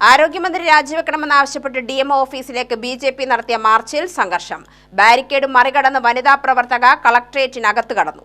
ആരോഗ്യമന്ത്രി രാജിവെക്കണമെന്നാവശ്യപ്പെട്ട് ഡിഎംഒ ഓഫീസിലേക്ക് ബിജെപി നടത്തിയ മാർച്ചിൽ സംഘർഷം. ബാരിക്കേഡ് മറികടന്ന് വനിതാ പ്രവർത്തക കളക്ടറേറ്റിനകത്ത് കടന്നു.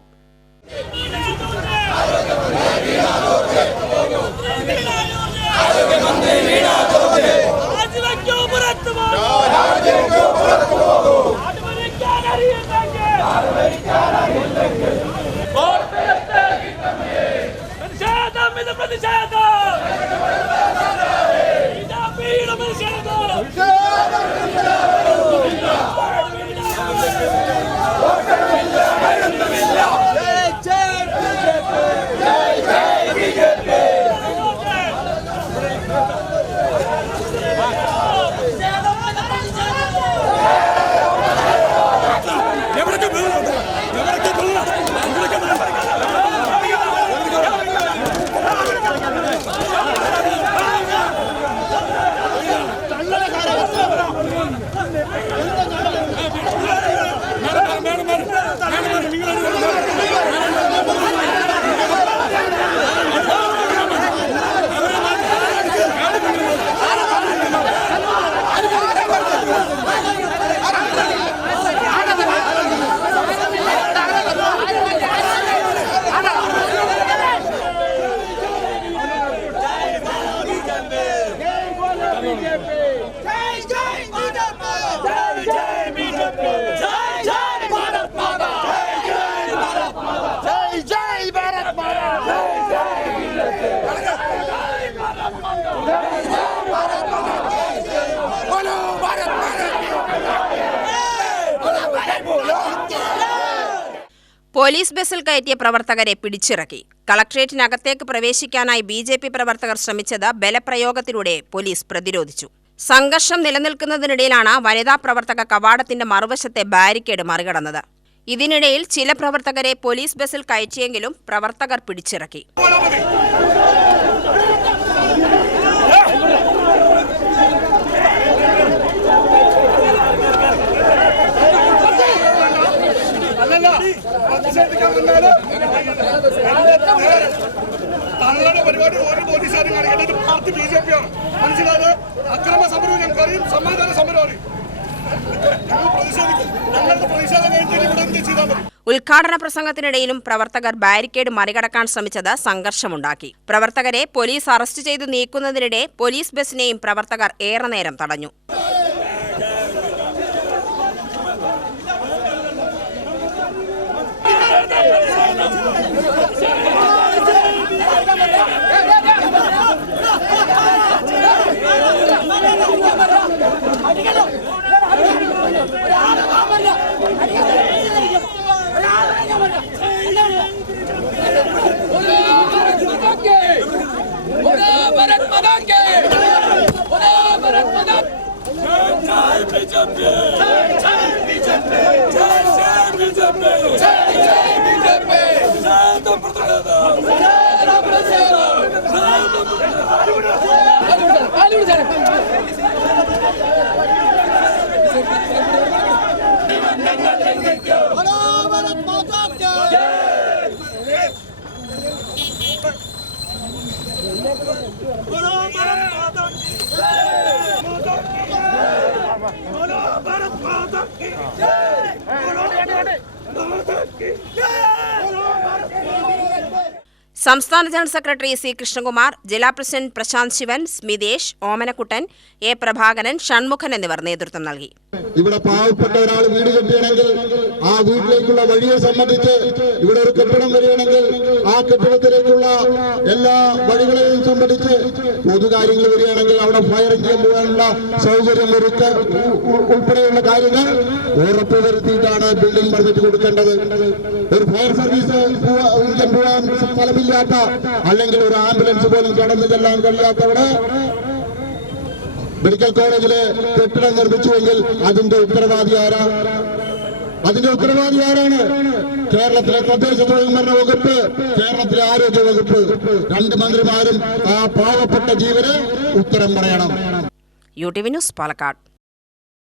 പോലീസ് ബസ്സിൽ കയറ്റിയ പ്രവർത്തകരെ പിടിച്ചിറക്കി. കളക്ടറേറ്റിനകത്തേക്ക് പ്രവേശിക്കാനായി ബിജെപി പ്രവർത്തകർ ശ്രമിച്ചത് ബലപ്രയോഗത്തിലൂടെ പോലീസ് പ്രതിരോധിച്ചു. സംഘർഷം നിലനിൽക്കുന്നതിനിടയിലാണ് വനിതാ പ്രവർത്തക കവാടത്തിന്റെ മറുവശത്തെ ബാരിക്കേഡ് മറികടന്നത്. ഇതിനിടയിൽ ചില പ്രവർത്തകരെ പോലീസ് ബസ്സിൽ കയറ്റിയെങ്കിലും പ്രവർത്തകർ പിടിച്ചിറക്കി. തങ്ങളുടെ പരിപാടി ഓരോ പോലീസുകാരും കാണിക്കേണ്ടത് പാർട്ടി ബിജെപിയാണ്. മനസ്സിലായത് അക്രമ സമരവും ഞങ്ങൾക്കറിയും, സമാധാന സമരമാണ്. ഞങ്ങളുടെ പ്രതിഷേധം കഴിഞ്ഞിട്ട് ഇവിടെ എന്ത് ചെയ്താൽ മതി. ഉദ്ഘാടന പ്രസംഗത്തിനിടയിലും പ്രവർത്തകർ ബാരിക്കേഡ് മറികടക്കാൻ ശ്രമിച്ചത് സംഘർഷമുണ്ടാക്കി. പ്രവർത്തകരെ പോലീസ് അറസ്റ്റ് ചെയ്തു നീക്കുന്നതിനിടെ പോലീസ് ബസിനെയും പ്രവർത്തകർ ഏറെ നേരം തടഞ്ഞു. സംസ്ഥാന ജനറൽ സെക്രട്ടറി സി കൃഷ്ണകുമാർ, ജില്ലാ പ്രസിഡന്റ് പ്രശാന്ത് ശിവൻ, സ്മിതേഷ്, ഓമനക്കുട്ടൻ, എ പ്രഭാകരൻ, ഷൺമുഖൻ എന്നിവർ നേതൃത്വം നൽകി. ഇവിടെ പാവപ്പെട്ട ഒരാൾ വീട് കെട്ടിയാണെങ്കിൽ ആ വീട്ടിലേക്കുള്ള വഴിയെ സംബന്ധിച്ച് ഇവിടെ ഒരു കെട്ടിടം വരികയാണെങ്കിൽ ആ കെട്ടിടത്തിലേക്കുള്ള എല്ലാ വഴികളെയും സംബന്ധിച്ച് പൊതുകാര്യങ്ങൾ വരികയാണെങ്കിൽ അവിടെ ഫയർ എഞ്ചിൻ പോകാനുള്ള സൗകര്യം ഉൾപ്പെടെയുള്ള കാര്യങ്ങൾ ഉറപ്പുവരുത്തിയിട്ടാണ് ബിൽഡിംഗ് പെർമിറ്റ് കൊടുക്കേണ്ടത്. ഒരു ഫയർ സർവീസ് എഞ്ചിൻ പോകാൻ സ്ഥലമില്ലാത്ത, അല്ലെങ്കിൽ ഒരു ആംബുലൻസ് പോലും കടന്നു ചെല്ലാൻ കഴിയാത്തവിടെ മെഡിക്കൽ കോളേജിലെ കെട്ടിടം നിർമ്മിച്ചുവെങ്കിൽ അതിന്റെ ഉത്തരവാദി ആരാണ്? കേരളത്തിലെ തദ്ദേശ സ്വയംഭരണ വകുപ്പ്, കേരളത്തിലെ ആരോഗ്യ വകുപ്പ്, രണ്ട് മന്ത്രിമാരും ആ പാവപ്പെട്ട ജീവന് ഉത്തരം പറയണം. UTV news, Palakkad.